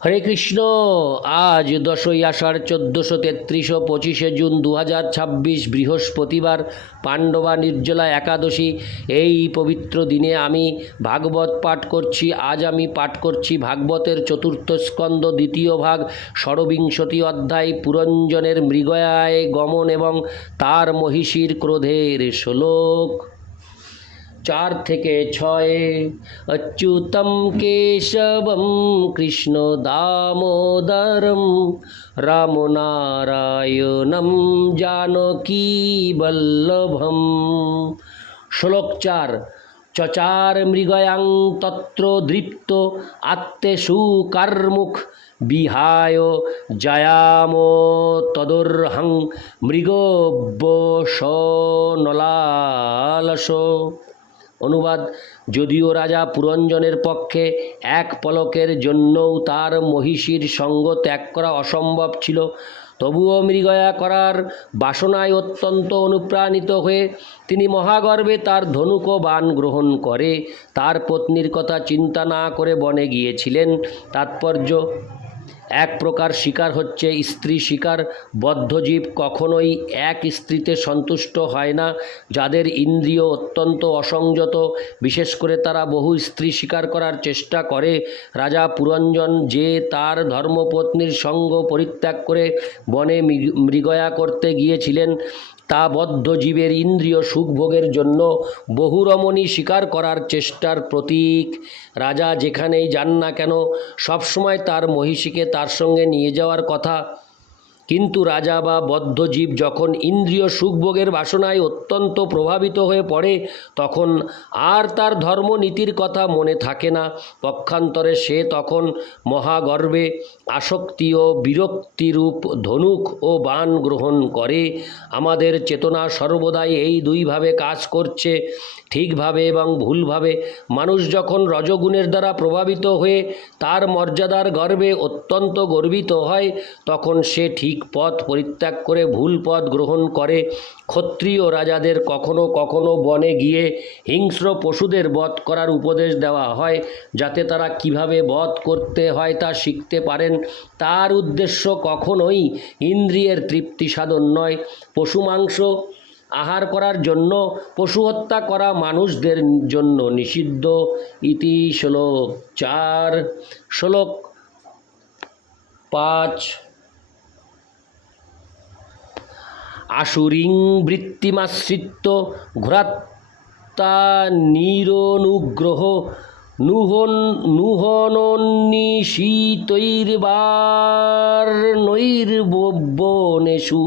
হরে কৃষ্ণ। আজ 10ই আষাঢ় 1433 25শে জুন 2026 বৃহস্পতিবার, পাণ্ডবা নির্জলা একাদশী। এই পবিত্র দিনে আমি ভাগবত পাঠ করছি। আজ আমি পাঠ করছি ভাগবতের চতুর্থ স্কন্দ দ্বিতীয় ভাগ, ষড়বিংশতি অধ্যায়, পুরঞ্জনের মৃগয়ায় গমন এবং তার মহিষীর ক্রোধের শ্লোক 4 থেকে 6। অচ্যুতম কেশবম কৃষ্ণ দামোদরম রাম নারায়ণম জানকী বল্লভম। শ্লোক 4। চচার মৃগয়াং তত্র দৃপ্ত আত্মেষু কার্মুক বিহায় জয়াম তদর্হং মৃগব্যসনলালস। অনুবাদ: যদিও রাজা পুরঞ্জনের পক্ষে এক পলকের জন্যও তার মহিষীর সঙ্গ ত্যাগ করা অসম্ভব ছিল, তবুও মৃগয়া করার বাসনায় অত্যন্ত অনুপ্রাণিত হয়ে তিনি মহাগর্বে তার ধনুক ও বাণ গ্রহণ করে তার পত্নীর কথা চিন্তা না করে বনে গিয়েছিলেন। তাৎপর্য: এক প্রকার শিকার হচ্ছে স্ত্রী শিকার। বদ্ধজীব কখনোই এক স্ত্রীতে সন্তুষ্ট হয় না। যাদের ইন্দ্রিয় অত্যন্ত অসংযত, বিশেষ করে তারা বহু স্ত্রী শিকার করার চেষ্টা করে। রাজা পুরঞ্জন যে তার ধর্মপত্নীর সঙ্গ পরিত্যাগ করে বনে মৃগয়া করতে গিয়েছিলেন, তা বদ্ধজীবের ইন্দ্রিয় সুখভোগের জন্য বহু রমণী শিকার করার চেষ্টার প্রতীক। রাজা যেখানেই যান না কেন সবসময় তার মহিষীকে তার সঙ্গে নিয়ে যাওয়ার কথা, কিন্তু রাজা বা বদ্ধজীব যখন ইন্দ্রিয় সুখভোগের বাসনায় অত্যন্ত প্রভাবিত হয়ে পড়ে, তখন আর তার ধর্মনীতির কথা মনে থাকে না। পক্ষান্তরে সে তখন মহাগর্বে আসক্তি ও বিরক্তিরূপ ধনুক ও বাণ গ্রহণ করে। আমাদের চেতনা সর্বদাই এই দুইভাবে কাজ করছে, ঠিকভাবে এবং ভুলভাবে। মানুষ যখন রজগুণের দ্বারা প্রভাবিত হয়ে তার মর্যাদার গর্বে অত্যন্ত গর্বিত হয়, তখন সে ঠিক পথ পরিত্যাগ করে ভুল পথ গ্রহণ করে। ক্ষত্রিয় রাজাদের কখনো কখনো বনে গিয়ে হিংস্র পশুদের বধ করার উপদেশ দেওয়া হয়, যাতে তারা কিভাবে বধ করতে হয় তা শিখতে পারেন। তার উদ্দেশ্য কখনোই ইন্দ্রিয়ের তৃপ্তি সাধন নয়। পশু মাংস আহার করার জন্য পশু হত্যা করা মানুষদের জন্য নিষিদ্ধ। ইতি শ্লোক 4। শ্লোক 5। আশুরিং বৃত্তিমাশ্রিত্য ঘ্রাত্তা নিরনুগ্রহ নুহনন্নিশীতৈর্বার্ণৈর্বনেষু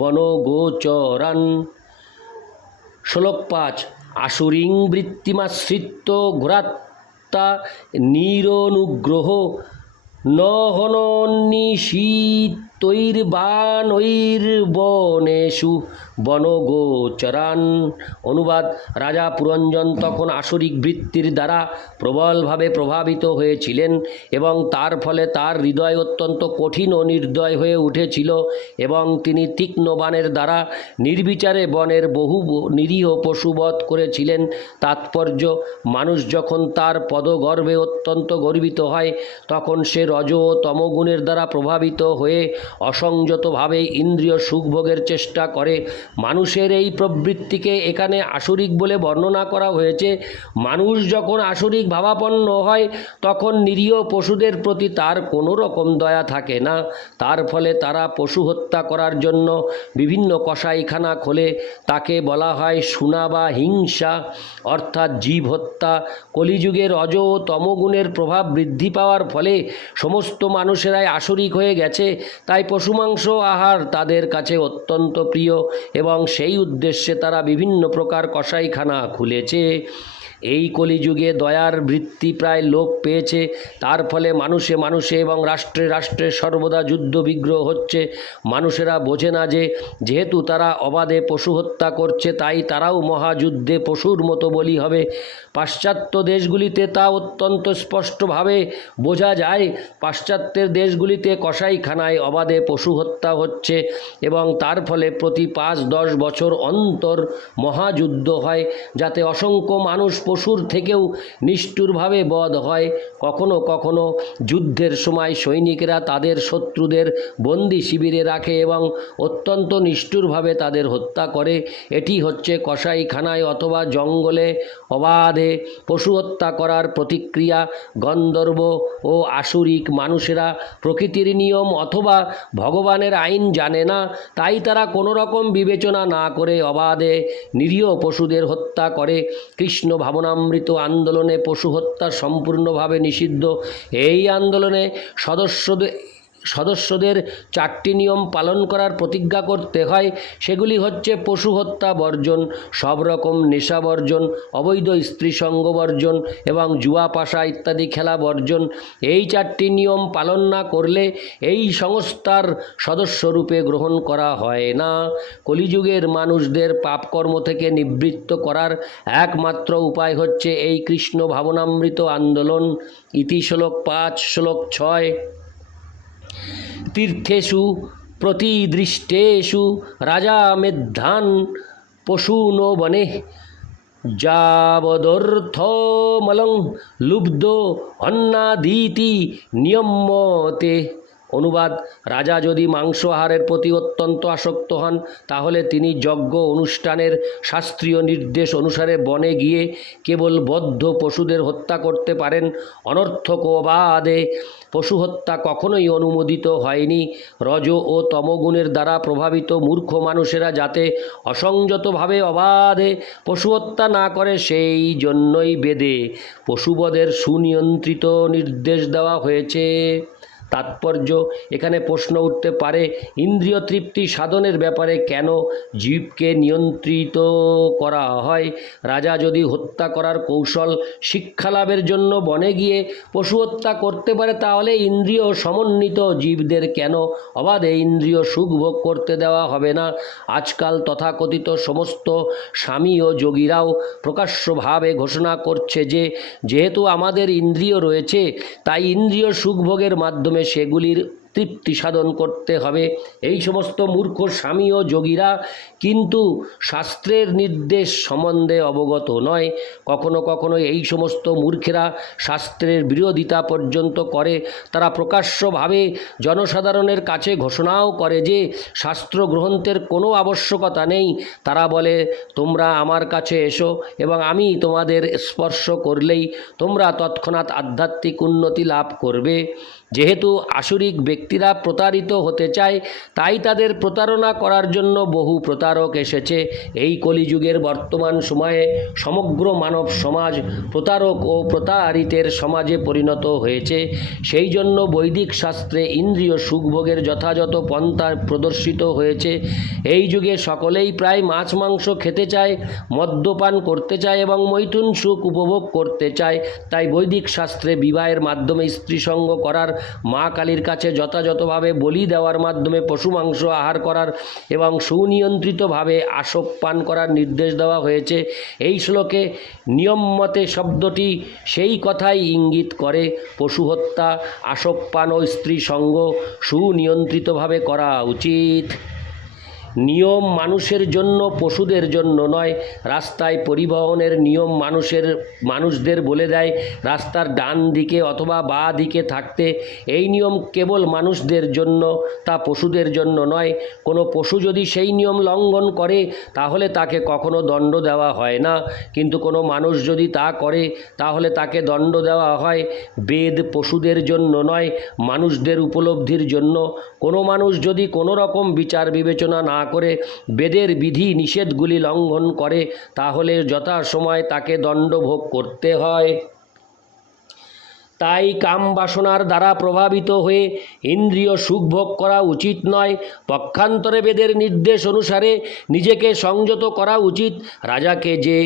বনগোচরান। শ্লোক 5। আশুরিং বৃত্তিমাশ্রিত্য ঘ্রাত্তা নিরনুগ্রহ নহনন্নিশীতৈর্বাণৈর্বনেষু বনগোচরান। অনুবাদ: রাজা পুরঞ্জন তখন আসরিক বৃত্তির দ্বারা প্রবলভাবে প্রভাবিত হয়েছিলেন এবং তার ফলে তার হৃদয় অত্যন্ত কঠিন ও নির্দয় হয়ে উঠেছিল এবং তিনি তীক্ষ্ণ বাণের দ্বারা নির্বিচারে বনের বহু নিরীহ পশুবধ করেছিলেন। তাৎপর্য: মানুষ যখন তার পদগর্ভে অত্যন্ত গর্বিত হয়, তখন সে রজ ও তমগুণের দ্বারা প্রভাবিত হয়ে অসংযতভাবে ইন্দ্রিয় সুখভোগের চেষ্টা করে। মানুষের এই প্রবৃত্তিকে এখানে আসরিক বলে বর্ণনা করা হয়েছে। মানুষ যখন আসরিক ভাবাপন্ন হয়, তখন নিরীহ পশুদের প্রতি তার কোনো রকম দয়া থাকে না। তার ফলে তারা পশু হত্যা করার জন্য বিভিন্ন কসাইখানা খোলে। তাকে বলা হয় শুনা বা হিংসা, অর্থাৎ জীব হত্যা। কলিযুগে রজ ও তমগুণের প্রভাব বৃদ্ধি পাওয়ার ফলে সমস্ত মানুষেরাই আসরিক হয়ে গেছে। তাই পশুমাংস আহার তাদের কাছে অত্যন্ত প্রিয় এবং সেই উদ্দেশ্যে তারা বিভিন্ন প্রকার কসাইখানা খুলেছে। এই কলিযুগে দয়ার বৃত্তি প্রায় লোপ পেয়েছে। তার ফলে মানুষে মানুষে এবং রাষ্ট্রে রাষ্ট্রে সর্বদা যুদ্ধ বিগ্রহ হচ্ছে। মানুষেরা বোঝে না যে যেহেতু তারা অবাধে পশু হত্যা করছে, তাই তারাও মহাযুদ্ধে পশুর মতো বলি হবে। পাশ্চাত্য দেশগুলিতে তা অত্যন্ত স্পষ্টভাবে বোঝা যায়। পাশ্চাত্যের দেশগুলিতে কসাইখানায় অবাধে পশু হত্যা হচ্ছে এবং তার ফলে প্রতি 5-10 বছর অন্তর মহাযুদ্ধ হয়, যাতে অসংখ্য মানুষ পশুর থেকেও নিষ্ঠুরভাবে বধ হয়। কখনো কখনো যুদ্ধের সময় সৈনিকেরা তাদের শত্রুদের বন্দি শিবিরে রাখে এবং অত্যন্ত নিষ্ঠুরভাবে তাদের হত্যা করে। এটি হচ্ছে কসাইখানায় অথবা জঙ্গলে অবাধে পশু হত্যা করার প্রতিক্রিয়া। গন্ধর্ব ও আসুরিক মানুষেরা প্রকৃতির নিয়ম অথবা ভগবানের আইন জানে না, তাই তারা কোনো রকম বিবেচনা না করে অবাধে নিরীহ পশুদের হত্যা করে। কৃষ্ণ ভাবনামৃত আন্দোলনে পশু হত্যা সম্পূর্ণভাবে নিষিদ্ধ। এই আন্দোলনে সদস্যদের 4টি নিয়ম পালন করার প্রতিজ্ঞা করতে হয়। সেগুলি হচ্ছে পশু হত্যা বর্জন, সব রকম নেশা বর্জন, অবৈধ স্ত্রী সঙ্গ বর্জন এবং জুয়া পাশা ইত্যাদি খেলা বর্জন। এই 4টি নিয়ম পালন না করলে এই সংস্থার সদস্যরূপে গ্রহণ করা হয় না। কলিযুগের মানুষদের পাপকর্ম থেকে নিবৃত্ত করার একমাত্র উপায় হচ্ছে এই কৃষ্ণ ভাবনামৃত আন্দোলন। ইতি শ্লোক 5 শ্লোক 6। তীর্থেষু প্রতিদৃষ্টেষু রাজা মেধান পশূন বনে যাবদর্থমলং লুব্ধ অন্নাদিতি নিয়ম্যতে। অনুবাদ: রাজা যদি মাংস আহারের প্রতি অত্যন্ত আসক্ত হন তাহলে তিনি যজ্ঞ অনুষ্ঠানের শাস্ত্রীয় নির্দেশ অনুসারে বনে গিয়ে কেবল বদ্ধ পশুদের হত্যা করতে পারেন। অনর্থক অবাধে পশু হত্যা কখনোই অনুমোদিত হয়নি। রজ ও তমগুণের দ্বারা প্রভাবিত মূর্খ মানুষেরা যাতে অসংযতভাবে অবাধে পশু হত্যা না করে সেই জন্যই বেদে পশুবধের সুনিয়ন্ত্রিত নির্দেশ দেওয়া হয়েছে। তাৎপর্য: এখানে প্রশ্ন উঠতে পারে, ইন্দ্রিয় তৃপ্তি সাধনের ব্যাপারে কেন জীবকে নিয়ন্ত্রিত করা হয়? রাজা যদি হত্যা করার কৌশল শিক্ষা লাভের জন্য বনে গিয়ে পশু হত্যা করতে পারে, তাহলে ইন্দ্রিয় সমন্বিত জীবদের কেন অবাধে ইন্দ্রিয় সুখ ভোগ করতে দেওয়া হবে না? আজকাল তথাকথিত সমস্ত স্বামী ও যোগীরাও প্রকাশ্যভাবে ঘোষণা করছে যে যেহেতু আমাদের ইন্দ্রিয় রয়েছে তাই ইন্দ্রিয় সুখভোগের মাধ্যমে সেগুলির তৃপ্তি সাধন করতে হবে। এই সমস্ত মূর্খ স্বামী ও যোগীরা কিন্তু শাস্ত্রের নির্দেশ সম্বন্ধে অবগত নয়। কখনো কখনো এই সমস্ত মূর্খেরা শাস্ত্রের বিরোধিতা পর্যন্ত করে। তারা প্রকাশ্যভাবে জনসাধারণের কাছে ঘোষণাও করে যে শাস্ত্র গ্রন্থের কোনো আবশ্যকতা নেই। তারা বলে, তোমরা আমার কাছে এসো এবং আমি তোমাদের স্পর্শ করলেই তোমরা তৎক্ষণাৎ আধ্যাত্মিক উন্নতি লাভ করবে। যেহেতু আসুরিক ব্যক্তিরা প্রতারিত হতে চায় তাই তাদের প্রতারণা করার জন্য বহু প্রতারক এসেছে। এই কলিযুগের বর্তমান সময়ে সমগ্র মানব সমাজ প্রতারক ও প্রতারিতের সমাজে পরিণত হয়েছে। সেই জন্য বৈদিক শাস্ত্রে ইন্দ্রিয় সুখভোগের যথাযথ পন্থা প্রদর্শিত হয়েছে। এই যুগে সকলেই প্রায় মাছ মাংস খেতে চায়, মদ্যপান করতে চায় এবং মৈথুন সুখ উপভোগ করতে চায়। তাই বৈদিক শাস্ত্রে বিবাহের মাধ্যমে স্ত্রী সঙ্গ করার, মা কালীর কাছে যথাযথভাবে বলি দেওয়ার মাধ্যমে পশু মাংস আহার করার এবং সুনিয়ন্ত্রিতভাবে আসক পান করার নির্দেশ দেওয়া হয়েছে। এই শ্লোকে নিয়মমতে শব্দটি সেই কথাই ইঙ্গিত করে। পশু হত্যা, আসক পান ও স্ত্রী সঙ্গ সুনিয়ন্ত্রিতভাবে করা উচিত। নিয়ম মানুষের জন্য, পশুদের জন্য নয়। রাস্তায় পরিবহনের নিয়ম মানুষদের বলে দেয় রাস্তার ডান দিকে অথবা বাঁ দিকে থাকতে। এই নিয়ম কেবল মানুষদের জন্য, তা পশুদের জন্য নয়। কোনো পশু যদি সেই নিয়ম লঙ্ঘন করে তাহলে তাকে কখনো দণ্ড দেওয়া হয় না, কিন্তু কোনো মানুষ যদি তা করে তাহলে তাকে দণ্ড দেওয়া হয়। বেদ পশুদের জন্য নয়, মানুষদের উপলব্ধির জন্য। কোনো মানুষ যদি কোনো রকম বিচার বিবেচনা না করে বেদের বিধি নিষেধগুলি লঙ্ঘন করে তাহলে যথাসময়ে তাকে দণ্ড ভোগ করতে হয়। তাই কাম বাসনার দ্বারা প্রভাবিত হয়ে ইন্দ্রিয় সুখ ভোগ করা উচিত নয়। পক্ষান্তরে বেদের নির্দেশ অনুসারে নিজেকে সংযত করা উচিত। রাজাকে যে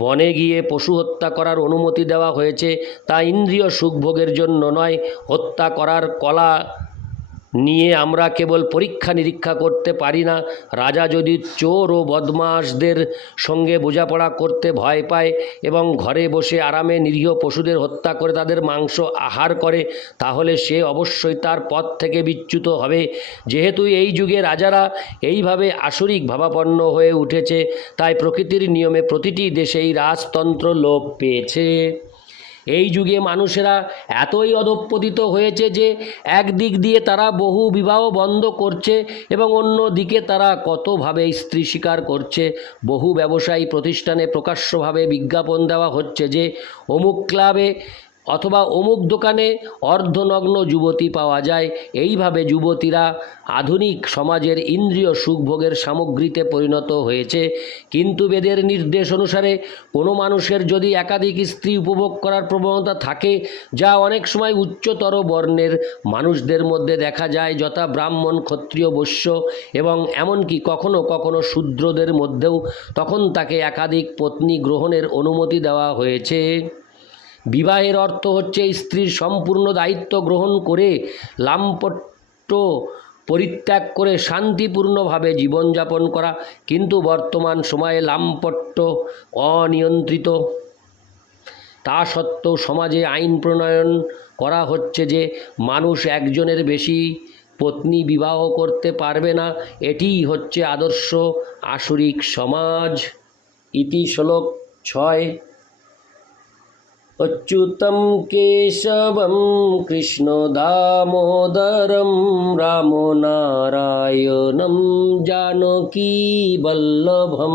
বনে গিয়ে পশু হত্যা করার অনুমতি দেওয়া হয়েছে তা ইন্দ্রিয় সুখ ভোগের জন্য নয়। হত্যা করার কলা নিয়ে আমরা কেবল পরীক্ষা নিরীক্ষা করতে পারি না। রাজা যদি চোর ও বদমাশদের সঙ্গে বোঝাপড়া করতে ভয় পায় এবং ঘরে বসে আরামে নিরীহ পশুদের হত্যা করে তাদের মাংস আহার করে, তাহলে সে অবশ্যই তার পথ থেকে বিচ্যুত হবে। যেহেতু এই যুগে রাজারা এইভাবে আসরিক ভাবাপন্ন হয়ে উঠেছে, তাই প্রকৃতির নিয়মে প্রতিটি দেশেই রাজতন্ত্র লোপ পেয়েছে। এই যুগে মানুষেরা এতই অধঃপতিত হয়েছে যে একদিক দিয়ে তারা বহু বিবাহ বন্ধ করছে এবং অন্য দিকে তারা কতভাবে স্ত্রী স্বীকার করছে। বহু ব্যবসায়ী প্রতিষ্ঠানে প্রকাশ্যভাবে বিজ্ঞাপন দেওয়া হচ্ছে যে অমুক ক্লাবে অথবা অমুক দোকানে অর্ধনগ্ন যুবতী পাওয়া যায়। এইভাবে যুবতীরা আধুনিক সমাজের ইন্দ্রিয় সুখভোগের সামগ্রীতে পরিণত হয়েছে। কিন্তু বেদের নির্দেশ অনুসারে কোনো মানুষের যদি একাধিক স্ত্রী উপভোগ করার প্রবণতা থাকে, যা অনেক সময় উচ্চতর বর্ণের মানুষদের মধ্যে দেখা যায়, যথা ব্রাহ্মণ, ক্ষত্রিয়, বৈশ্য এবং এমনকি কখনো কখনো শূদ্রদের মধ্যেও, তখন তাকে একাধিক পত্নী গ্রহণের অনুমতি দেওয়া হয়েছে। বিবাহের অর্থ হচ্ছে স্ত্রীর সম্পূর্ণ দায়িত্ব গ্রহণ করে লাম্পট্য পরিত্যাগ করে শান্তিপূর্ণভাবে জীবনযাপন করা। কিন্তু বর্তমান সময়ে লাম্পট্য অনিয়ন্ত্রিত। তা সত্ত্বেও সমাজে আইন প্রণয়ন করা হচ্ছে যে মানুষ একজনের বেশি পত্নী বিবাহ করতে পারবে না। এটিই হচ্ছে আদর্শ আসরিক সমাজ। ইতি শ্লোক 6। অচ্যুতম কেশবম কৃষ্ণ দামোদরম রাম নারায়ণম জানকী বল্লভম।